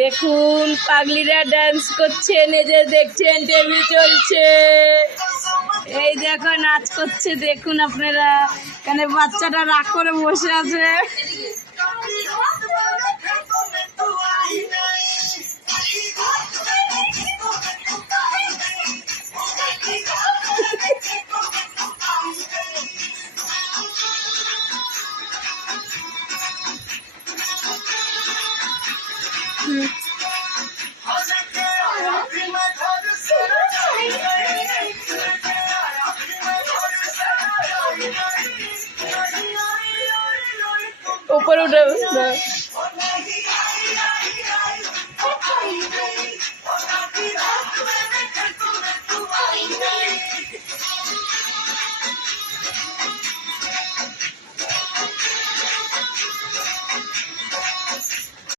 দেখুন পাগলিরা ডান্স করছেন, এই যে দেখছেন টিভি চলছে, এই দেখো নাচ করছে। দেখুন আপনারা, এখানে বাচ্চাটা রাগ করে বসে আছে। ऊपर उठो।